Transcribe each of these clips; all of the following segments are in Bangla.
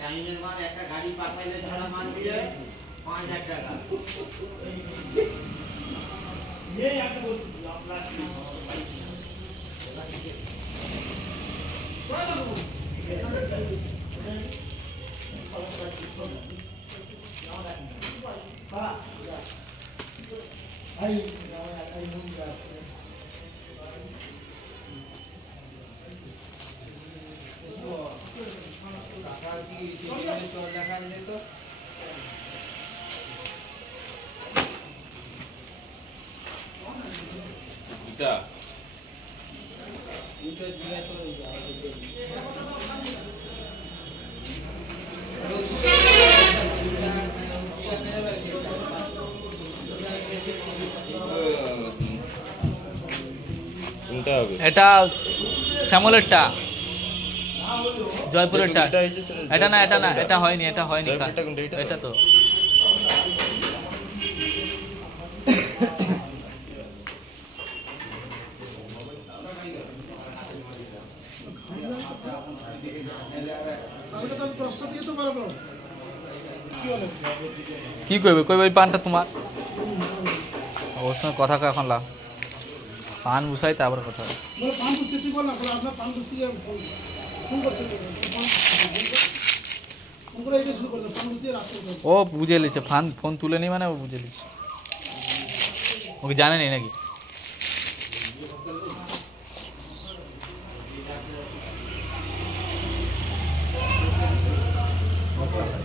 টাইমের মাল একটা গাড়ি পাঠাইলে ধরা মাল দিয়ে 5000 টাকা এই একটা বলছি আপনার এটা শ্যামলেরটা জয়পুরেরটা এটা না এটা না এটা হয়নি এটা তো কি কইবে ওই পানটা তোমার ওর সঙ্গে কথা কয় এখন লাভ পান বুঝাই তারপরে কথা ও বুঝে লিছে ফোন তুলে নি মানে ও বুঝে লিছে ওকে জানে নি নাকি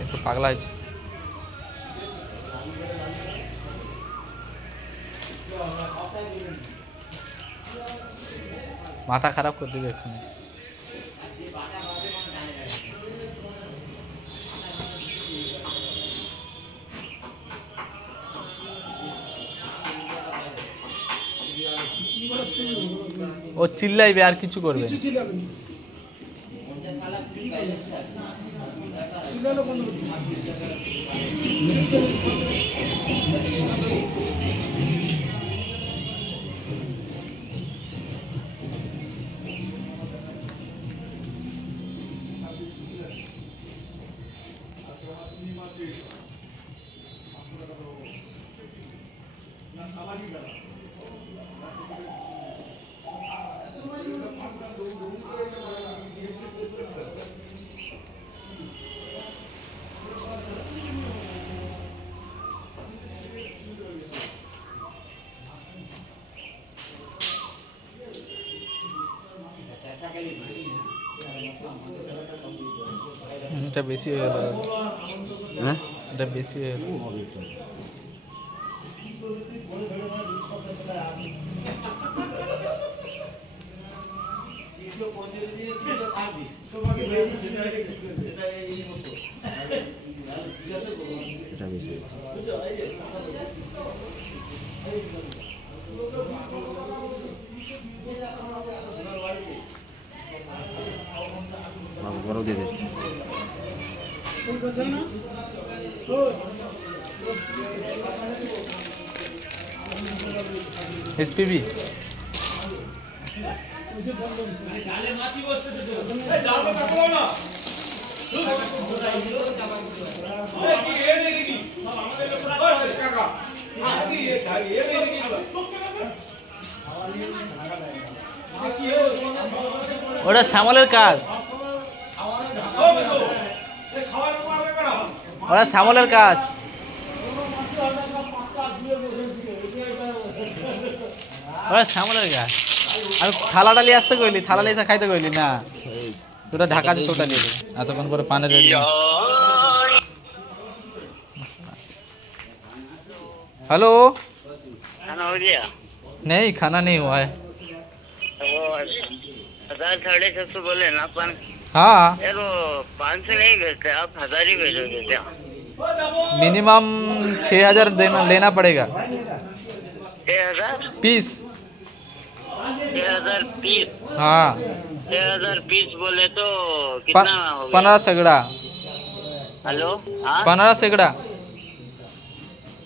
একটু পাগলা হয়েছে মাথা খারাপ করে দেবে এখানে ও চিল্লাইবে আর কিছু করবে এটা বেশি হয়ে গেল হ্যাঁ এটা বেশি হয়ে গেল বড় দিয়ে দে एसपीबी ওটা শ্যামলের কাজ ওটা শ্যামলের কাজ ওরা শ্যামলের গাছ আমি থালাটা নিয়ে আসতে কইলি থালা নিয়ে এসে খাইতে কইলি না তোরা ঢাকা দিয়ে তোটা নিয়ে এতক্ষণ পরে পানের রেডি हेलो खाना हो गया नहीं खाना नहीं हुआ है 1650 बोले ना अपन हाँ यार वो 500 नहीं भेजते आप 1000 ही भेजोगे क्या मिनिमम 6000 देना लेना पड़ेगा 6000 पीस 6000 पीस हाँ 6000 पीस बोले तो कितना हो गया 15 सगड़ा हेलो हाँ 15 सगड़ा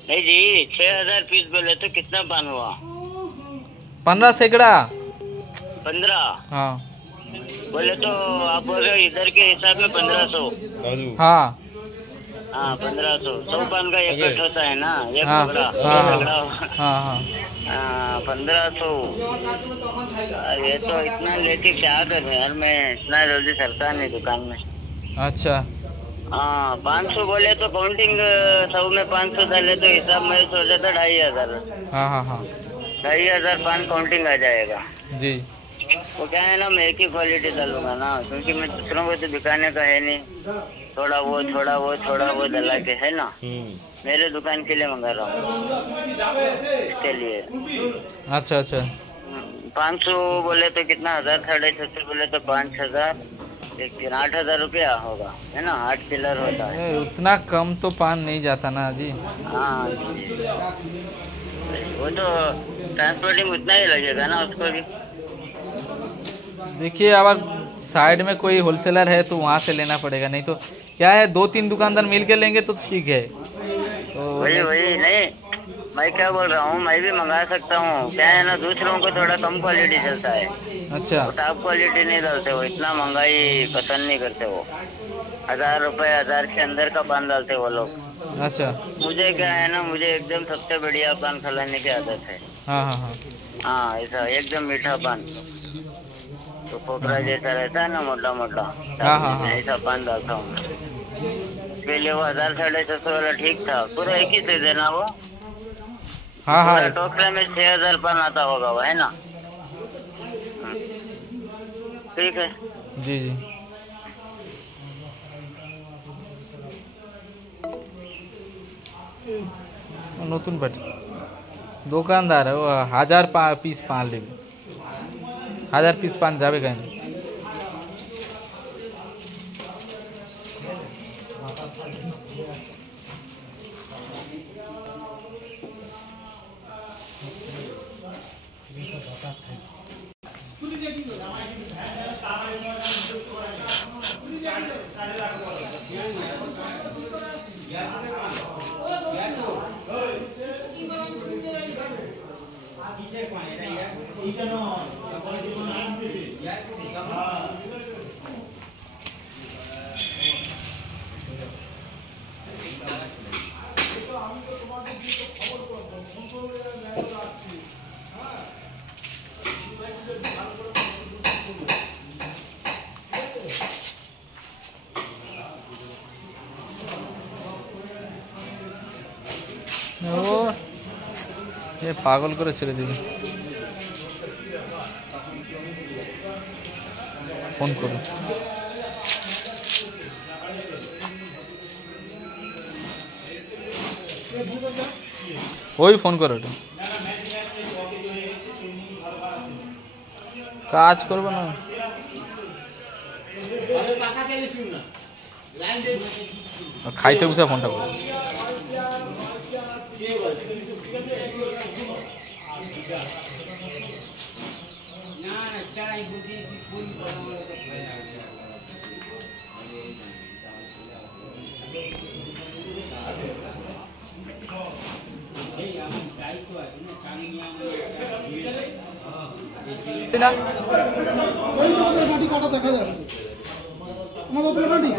नहीं जी, 6,000 पीस बोले तो कितना पान हुआ? 15 सैकड़ा। 15 हाँ बोले तो आप बोल रहे हो इधर के हिसाब में 1500। हाँ हाँ 1500, 100 पान का एक कट होता है ना, एक हाँ टुकड़ा, हाँ टुकड़ा। हाँ हाँ 1500। ये तो इतना लेके क्या करूँ यार, मैं इतना जल्दी सरता नहीं दुकान में। अच्छा। हाँ 500 बोले तो काउंटिंग 100 में 500 डाले तो हिसाब में सोचा था 2,500। हाँ हाँ हाँ 2,500 पान काउंटिंग आ जाएगा। जी। वो क्या है ना, मैं एक ही क्वालिटी डालूंगा ना, क्योंकि मैं दूसरों को तो दिखाने का है नहीं। थोड़ा वो डला के है ना, मेरे दुकान के लिए मंगा रहा हूँ, इसके लिए। अच्छा अच्छा 500 बोले तो कितना, 1,000, 650 बोले तो 5,000, 8,000 रुपया होगा, है ना, 8 चिल्लर होता है। उतना कम तो पान नहीं जाता ना जी। हाँ वो तो ट्रांसपोर्टिंग उतना ही लगेगा ना उसको भी। देखिए अगर साइड में कोई होलसेलर है तो वहाँ से लेना पड़ेगा, नहीं तो क्या है 2-3 दुकानदार मिल के लेंगे तो ठीक है। तो वही नहीं, मैं क्या बोल रहा हूँ, मैं भी मंगा सकता हूँ। क्या है ना, दूसरों को थोड़ा कम क्वालिटी चलता है। अच्छा टॉप क्वालिटी नहीं डालते वो, इतना महंगाई पसंद नहीं करते वो। 1,000 रुपए, 1,000 के अंदर का पान डालते वो लोग। अच्छा मुझे क्या है ना, मुझे एकदम सबसे बढ़िया पान खिलाने की आदत है। हाँ हाँ हाँ हाँ ऐसा एकदम मीठा पान, तो पोखरा जैसा रहता है ना, मोटा मोटा, हाँ, हाँ। ऐसा पान डालता हूँ। पहले वो 1,000-650 वाला ठीक था, पूरा एक ही से देना वो। हाँ हाँ टोकरे में 6,000 पान आता होगा वो, है ना। ठीक है जी जी। নতুন পাটি দোকানদার ও 1000 পিস পান নেবে, 1000 পিস পান যাবে কেন? ও এ পাগল করে ছেড়ে দিবি, ফোন করো। ওই ফোন করো, ওটা কাজ করবো না। খাইতে বসে ফোনটা করো।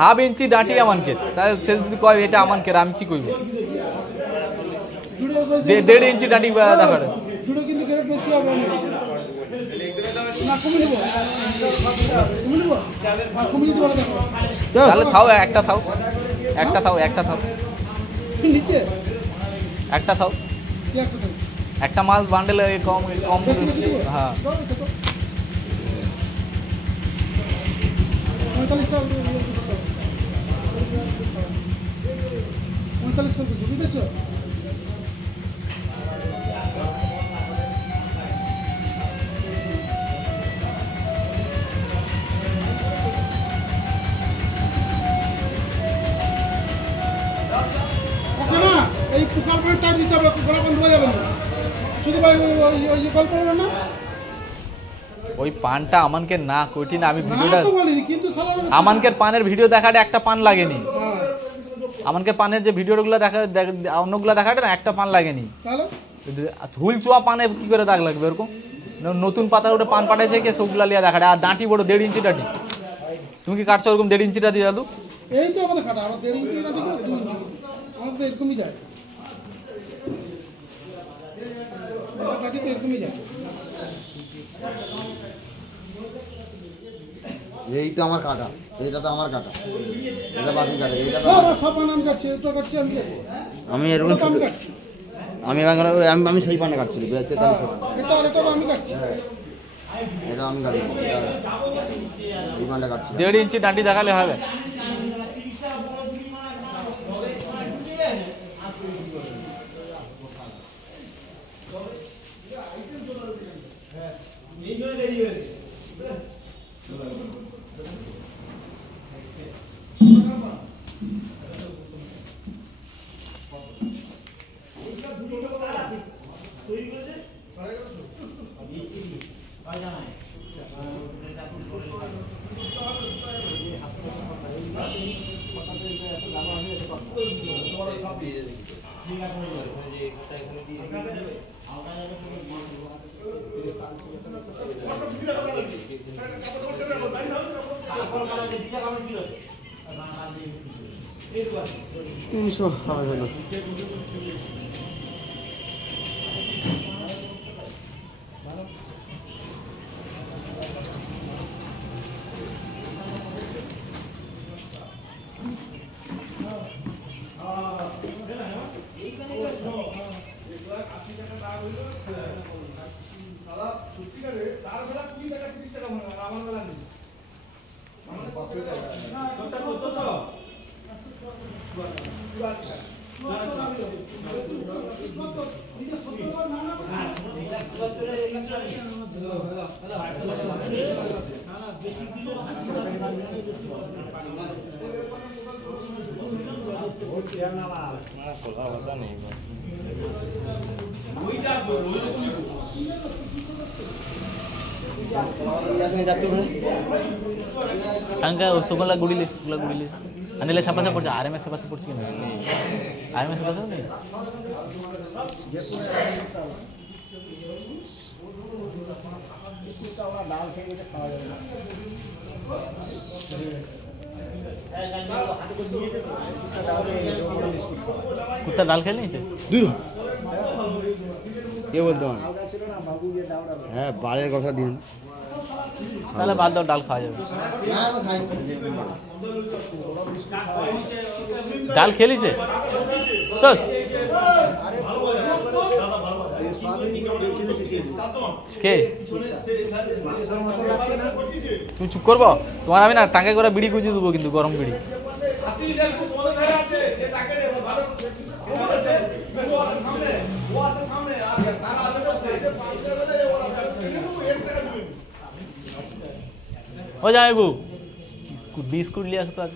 হাফ ইঞ্চি ডাঁটি আমানকে, তাহলে সে যদি কয় এটা আমানকে, আমি কি কইব? 1.5 ইঞ্চি ডাঁটি দেখাড়ে তাহলে থাও, একটা থাও, একটা থাও, একটা থাও, একটা থাও, একটা মাল বান্ডেল কম কম। হ্যাঁ 45 করে বুঝেছো? ওকে না, এই পুকার পয়েন্ট টাইট দিতে হবে, গোড়া বন্ধ হয়ে যাবে না। শুধু ভাই ওই কল করবে না, ওই পানটা আমানকে না কঠিন, আমি না ভিডিওটা তো বলিনি, কিন্তু সালা আমানকের পানের ভিডিও দেখাটা একটা পান লাগেনি। আমাকে পানের যে ভিডিওগুলো দেখা অন্যগুলো দেখাটা না একটা পান লাগেনি, তাহলে হুইল চোয়া পানে কি করে দাগ লাগবে এরকম? নতুন পাতার ওটা পান পাঠাইছে কে সবগুলা লিয়া দেখাটা, আর ডাঁটি বড় 1.5 ইঞ্চি ডাঁটি। তুমি কি কাটছো ওরকম 1.5 ইঞ্চি ডাঁটি দাদু? এই তো আমাদের কাটা, আমার 1.5 ইঞ্চি না দিকে 2 ইঞ্চি, আমাদের তো এরকমই যায়, কাটি তো এরকমই যায়। এই তো আমার কাটা, এটা তো আমার কাটা, এটা বাকি কাটা, এটা তো ওরা সব পান আমি কাটছি, ওটা কাটছি আমি কাটবো। আমি এরকম ওটা তো আমি কাটছি, আমি সেই পানে কাটছি, এটা আর এটা আমি কাটছি। এটা আমি কাটছি, এই পানটা কাটছি। 1.5 ইঞ্চি ডাঁটি দেখালে হবে। তিনশো হলো। Angka sekolah gudilis, sekolah gudilis. Anda lihat siapa pursi? RMS siapa pursi ni? RMS siapa ni? कुत्ता डाल खेल नहीं दूर ये बोलते हैं হ্যাঁ বালের কথা দিন তাহলে বাদ দাও ডাল খাওয়া যাবে ডাল খেলিছে তোস কে তুমি চুপ করবো তোমার আমি না টাকা করে বিড়ি গুঁজে দেবো কিন্তু গরম বিড়ি हो जाए वो बिस्कुट लिया सकता है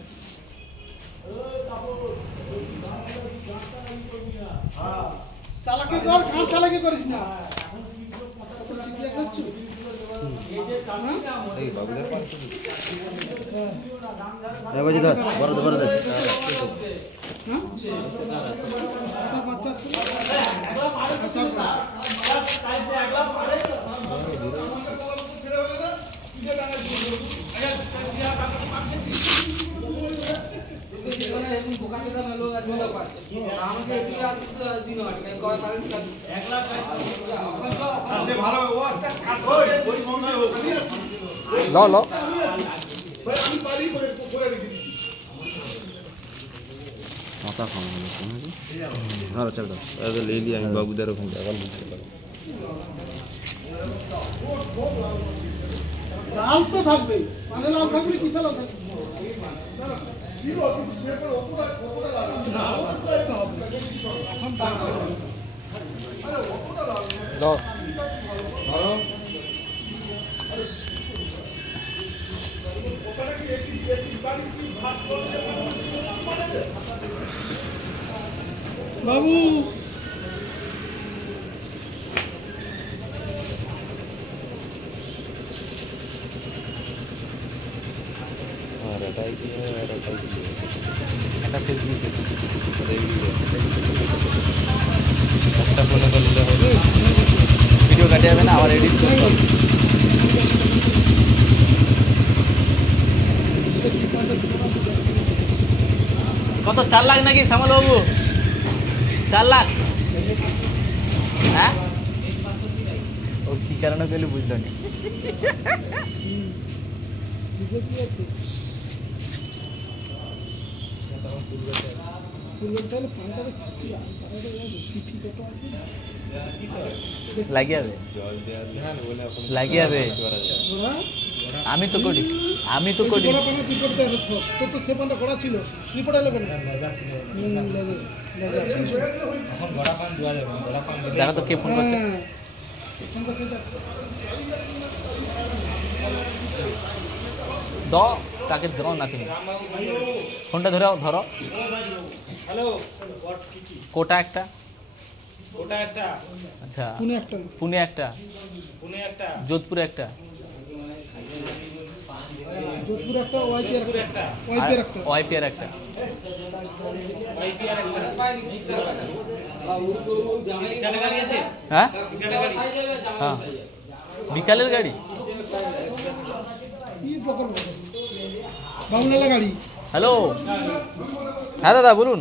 চালাকি কর খান চালাকি করিস না लो लो মাথা খাওয়া চল ले लिया बाबूदार লাল তো থাকবে মানে লাল থাকবে কি লাল থাকবে लो বাবু अरे একটা ফেসবুকে ভিডিও কাটে যাবে না, আবার এডিট করতে হবে। কত 4 লাখ নাকি শ্যামল বাবু? 4 লাখ? হ্যাঁ, ও কি কারণে পেলে বুঝলো না। লাগিয়ে যাবে, লাগিয়ে যাবে। আমি তো করি, আমি তো করি। তোর তো সে পানটা করা ছিল, রিপোর্ট এলো কেন? দেখা তো কে ফোন করছে। দাও, তাকে দাও না, তুমি ফোনটা ধরো, ধরো। কোটা একটা, আচ্ছা পুনে একটা, যোধপুরে একটা, ওয়াইপিআর একটা। হ্যাঁ হ্যাঁ, বিকালের গাড়ি, বাবুলালা গাড়ি। হ্যালো, হ্যাঁ দাদা বলুন।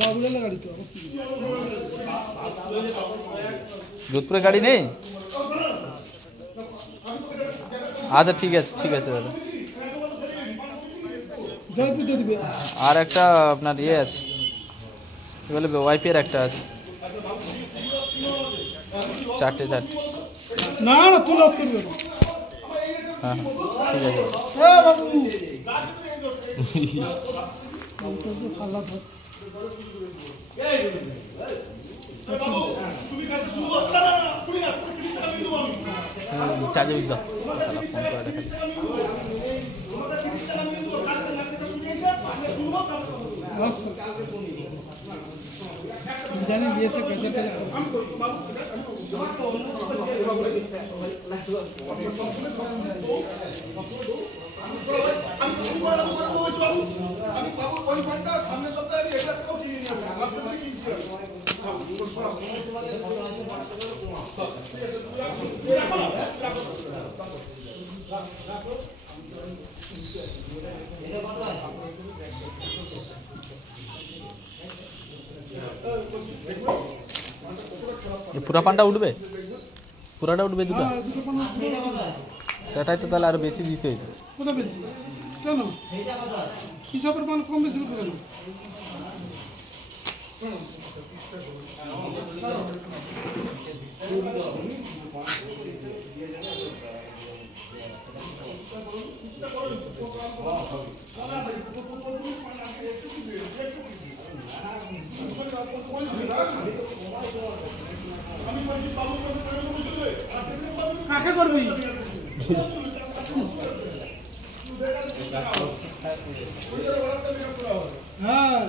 বাবুলালা গাড়ি তো যোধপুরে গাড়ি নেই? আচ্ছা ঠিক আছে, ঠিক আছে দাদা। জয়পুর দিয়ে দিবে। আর একটা আপনার ইয়ে আছে, কি বলে, ওয়াইপিআর একটা আছে। 4টে। না না, তুই লস করবে না। হ্যাঁ ঠিক আছে। হ্যাঁ বাবু, ফাল্লা ধরছে। চার্জে বুঝ দাও, ফোন করে দেখা। জানি বিয়েছে কাজে কাজে পুরা পানটা উঠবে, পুরাটা উঠবে দুটো? সেটাই তো তাহলে আরো বেশি দিতে হইতো। কোথা বেশি কেন? হিসাবের মান কম বেশি উঠবে না। কাকে করবি? হ্যাঁ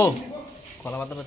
ও কলা পাতাটা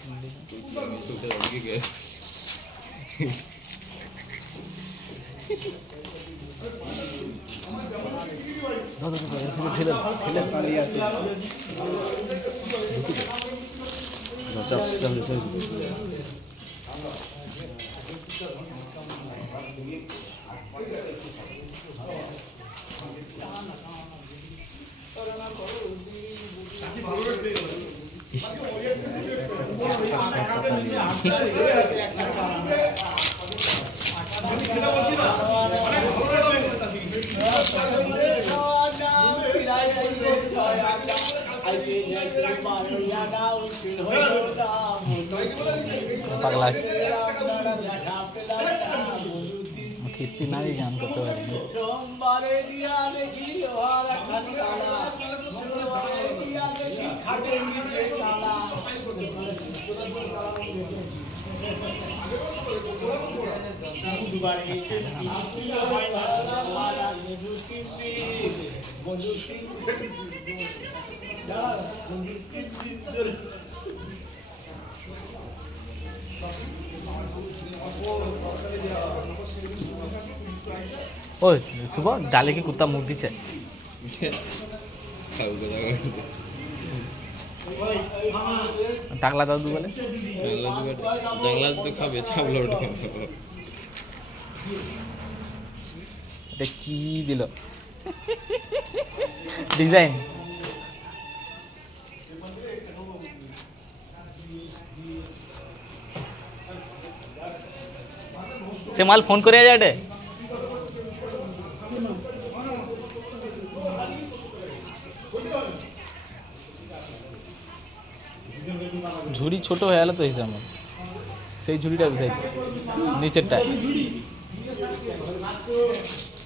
পাগলা কিস্তি নাই গান করতে পারি। ओ सुबह डाले की कुत्ता मुख दीचे টাকলা দাদু বলে জাংলা তো খাবে ছাবলা ওটা এটা কি দিল ডিজাইন সে মাল ফোন করে যাটে ঝুড়ি ছোট হয়ে গেল তো হিসাব সেই ঝুড়িটা বিষয় নিচেরটা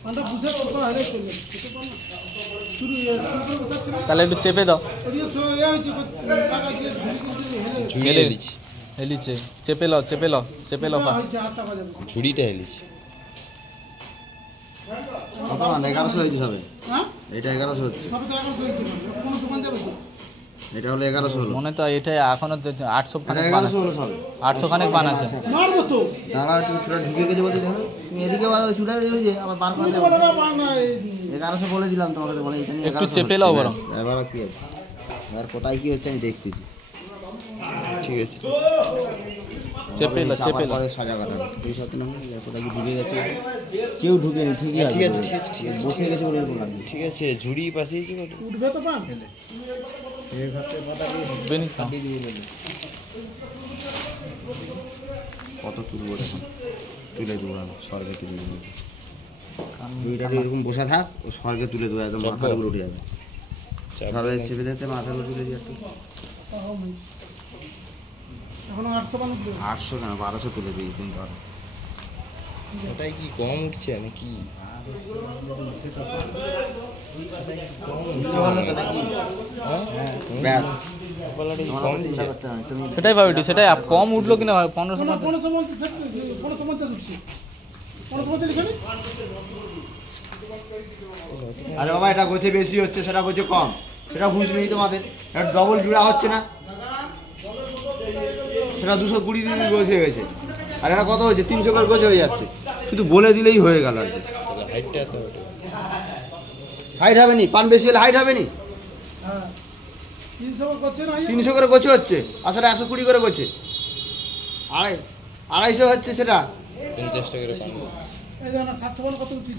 পানটা বুঝে কোথাও হারে চলবে শুরু বসাচ্ছে না তাহলে একটু চেপে দাও ওদিকে হয়েছে টাকা দিয়ে ঝুড়ি হেলে হেলিছে চেপে লাও চেপে লাও চেপে লাও পা হয়েছে হাত চাপা যাবে ঝুড়িটা হেলিছে কত মান 1100 হয়েছে সবে হ্যাঁ এটা 1100 হচ্ছে সবে তো 1100 হয়েছে কোনো সমান যাবে তো এটা হলো 1100 হলো মনে তো এটা এখনো 800 এটা খানেক পান 1100 হলো সবে 800 খানেক পান আছে মারবো তো দাঁড়া একটু চুড়া ঢুকে গেছে বলতে দেখো তুমি এদিকে চুড়া হয়ে যে আবার বার করে দাও বড়রা বানা 1100 বলে দিলাম তোমাকে তো বলে এখানে 1100 একটু চেপে লাও বরং। এবার কি আছে আর কোথায় কি হচ্ছে আমি দেখতেছি ঠিক আছে চেপে লাও চেপে লাও পরে সাজা কথা এই সব না কোথায় কি ঢুকে গেছে কেউ ঢুকেনি ঠিকই আছে ঠিক আছে ঠিক আছে ঠিক আছে বসে গেছে বলে এরকম লাগছে ঠিক আছে ঝুড়ি পাশেই ছিল উঠবে তো পান বেনি খাও কত তুলবো এখন তুলে দেবো আমি স্বর্গে তুলে দেবো দুইটা এরকম বসে থাক ও স্বর্গে তুলে দেবো একদম মাথার উপরে উঠে যাবে ধরো চেপে দিতে মাথার উপরে তুলে দিয়ে একটু এখনো 800 পান উঠবে 800 কেন 1200 তুলে দিই তুমি ধরো ওটাই কি কম উঠছে নাকি ব্যাস বলাটা কি তোমার কম কথা চিন্তা দিচ্ছে করতে হবে না, তুমি সেটাই ভাবিটি সেটাই কম উঠলো কিনা 1500 কোনো 550 উঠছে 550 লিখে নি আরে বাবা এটা গোছে বেশি হচ্ছে সেটা গোছে কম সেটা বুঝ নেই তোমাদের এটা ডবল জুড়া হচ্ছে না সেটা 220 দিন গোছে হয়ে গেছে আর এটা কত হয়েছে 300 করে গোছে হয়ে যাচ্ছে শুধু বলে দিলেই হয়ে গেল আর কি হাইটটা তো ওটা হাইট হবে নি পান বেশি হলে হাইট হবে নি হ্যাঁ 300 করছে না 300 করে গোছে হচ্ছে আর সেটা 120 করে গোছে 250 হচ্ছে সেটা 50 টাকা করে পান এই দেখো না 700 পান কত উঠছে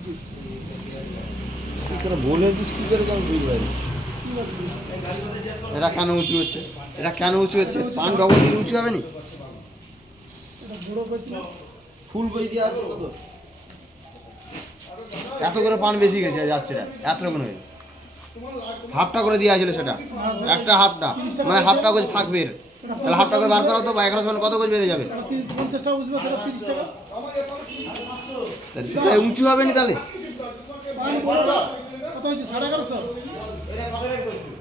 কি করে বলে দিস কি করে আমি বুঝতে পারি এটা কেন উঁচু হচ্ছে এটা কেন উঁচু হচ্ছে পান ডবল দিলে উঁচু হবে নি এটা বড় করছে ফুল করে দেওয়া আছে কত এত করে পান বেশি গেছে যাচ্ছে না এত রকম হয়ে হাফটা করে দেওয়া ছিল সেটা একটা হাফটা মানে হাফটা করে থাকবে এর। তাহলে হাফটা করে বার করা তো বা 1100 মানে কত করে বেড়ে যাবে 50 টাকা উঠবে সেটা 30 টাকা তাহলে সেটা উঁচু হবে নি তাহলে পান বড়রা কত হয়েছে 1150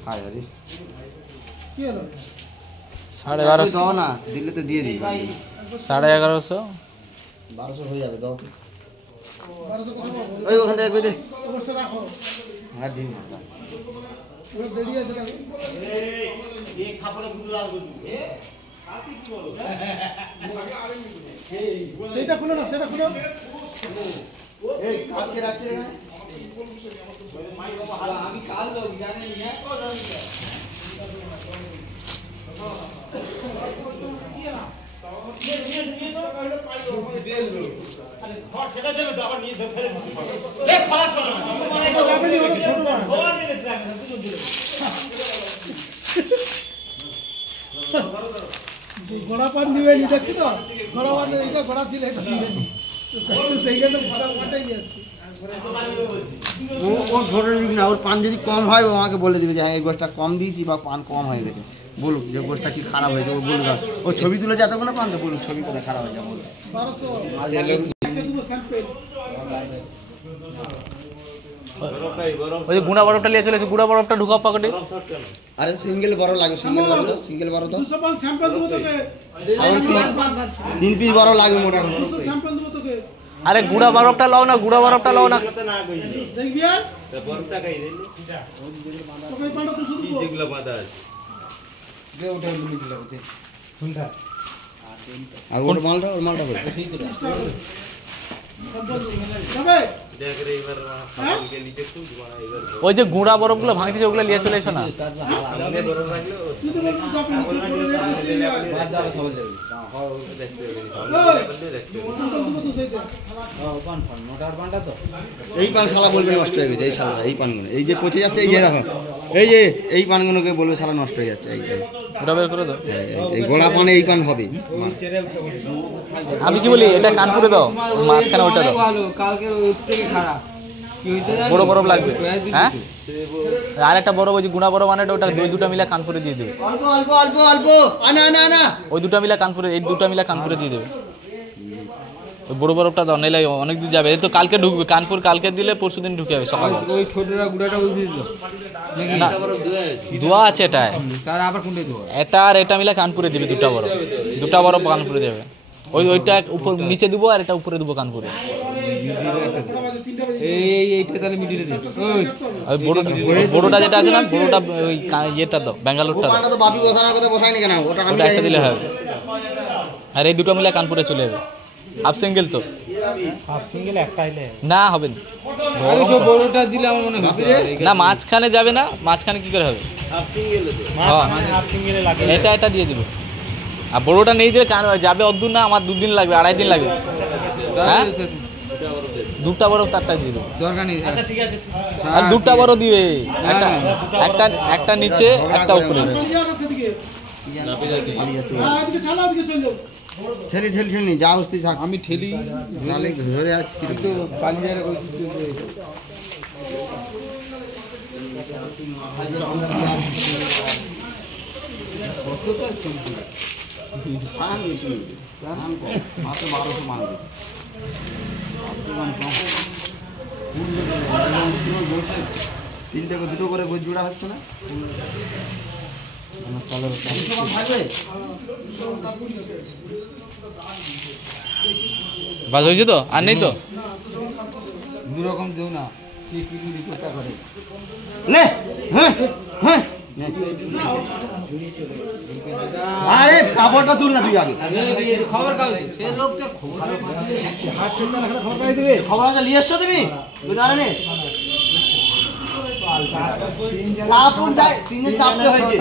হায় আরে কি হলো 1150 দাও না দিলে তো দিয়ে দিই 1150 1200 হয়ে যাবে দাও 1200 কত পাবো ওই ওখান থেকে কই দে অবস্থা রাখো হ্যাঁ দিন ওরা দেরি আছে না সেটা খুলো না সেটা খুলো এই কালকে রাখছে এখানে আপনি ওরা ছোট না ঘোড়া পান দিবে নি দেখছি তো ঘোড়া পান এইটা ঘোড়া ছিল এটা দিবে নি সেইখানে ঘোড়া পানটাই নিয়ে আসছি ও ধরে নিক না ওর পান যদি কম হয় ও আমাকে বলে দিবে যে হ্যাঁ এই গোষ্ঠটা কম দিয়েছি বা পান কম হয়ে গেছে বলুক যে গোষ্ঠটা কি খারাপ হয়েছে ও বলুক ও ছবি তুলে যাতে কোনো পান তো বলুক ছবি করে খারাপ হয়েছে বলুক 1200 দেবো স্যাম্পল ওই যে গুঁড়া বরফটা নিয়ে চলে এসে গুঁড়া বরফটা ঢুকাও পকেটে। আরে সিঙ্গেল বড় লাগবে, সিঙ্গেল বড় দাও, সিঙ্গেল বড় দাও। 200 পান স্যাম্পল দেবো তোকে, আমার 3 পিস বড় লাগবে মোটামুটি। 200 স্যাম্পল দেবো তোকে, আরে গুঁড়া বরফটা লাও না, গুঁড়া বরফটা লাও না। দেখবি আর তোকে এই পানটা 200 দেবো। আর ওর মালটা বল। যাবে ওই যে গুঁড়া বরফগুলো ভাঙতেছে ওগুলো নিয়ে চলে এসো না। তুই তো বলবি এই পান শালা বলবে নষ্ট হয়ে গেছে, এই শালা এই পানগুলো এই যে পচে যাচ্ছে, এই যে দেখো এই যে এই পানগুলোকে বলবে শালা নষ্ট হয়ে যাচ্ছে। এই ওটা বের করে দাও। এই গোড়া পানে এই পান হবে। আমি কি বলি, এটা কানপুরে দাও, মাঝখানে ওটা দাও। বড় বরফ লাগবে, হ্যাঁ। আর একটা বড় ওই যে গুঁড়া বরফ মানে ওটা ওই দুটো মিলে কানপুরে দিয়ে দেবে। অল্প অল্প অল্প অল্প আনা আনা আনা ওই দুটো মিলে কানপুরে, এই দুটো মিলে কানপুরে দিয়ে দেবে। ওই বড় বরফটা দাও, নাইলে অনেক দূর যাবে। এই তো কালকে ঢুকবে কানপুর, কালকে দিলে পরশু দিন ঢুকে যাবে সকালে। ওই ছোটরা গুড়াটা ওই দিয়ে দাও নাকি? না দোয়া আছে এটা, তার আবার কোনটা দেবো? এটা আর এটা মিলে কানপুরে দিবে, দুটা বরফ কানপুরে দেবে। ওইটা উপর নিচে দেবো আর এটা উপরে দেবো কানপুরে। এইটা তাহলে মিডিলে দে। ওই বড়টা যেটা আছে না, বড়টা ওই ইয়েটা দাও, ব্যাঙ্গালোরটা দাও। পানটা তো বাপি বসানোর কথা বসায়নি কেন? ওটা আমি ওটা একটা দিলে হবে। আর এই দুটো মিলে কানপুরে চলে যাবে। হাফ সিঙ্গেল তো না হবে না। আরে সব বড়টা দিলে আমার মনে হচ্ছে না মাঝখানে যাবে না, মাঝখানে কি করে হবে? হ্যাঁ, এটা দিয়ে দিবে। আর বড়টা নেই দিলে যাবে অদ্দূর না, আমার 2 দিন লাগবে, 2.5 দিন লাগবে। হ্যাঁ, দুটা বড় তারটা দিয়ে দেবো, দরকার নেই। আর দুটা বড় দিবে, একটা নিচে একটা উপরে। ঠেলি ঠেলি ঠেলি যা হস্তি থাক, আমি ঠেলি নালে ধরে আছি তো পালিয়ে ওই পান বেশি মাত্র 1200 মান। তিনটে দুটো করে গোজ জোড়া হচ্ছে না? বাস হয়েছে তো, আর নেই তো? দুরকম দেও না, কি কি চেষ্টা করে। নে হ্যাঁ হ্যাঁ আরে কাপড়টা তুল না তুই আগে। খবর কাগজ সে লোকটা খবর আছে নিয়ে এসছো তুমি? তুই জানে কাপড় যায় তিনজন চাপতে হয়েছে।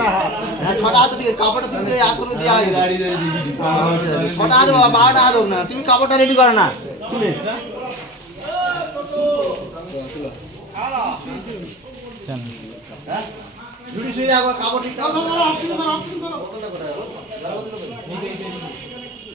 হ্যাঁ, 6টা হাত দিয়ে কাপড়টা তুলতে এখনো দেওয়া হয়নি। 6টা হাত 12টা হাত হোক না, তুমি কাপড়টা রেডি করো না শুনে। ঝুড়ি শুয়ে কাপড় ঠিক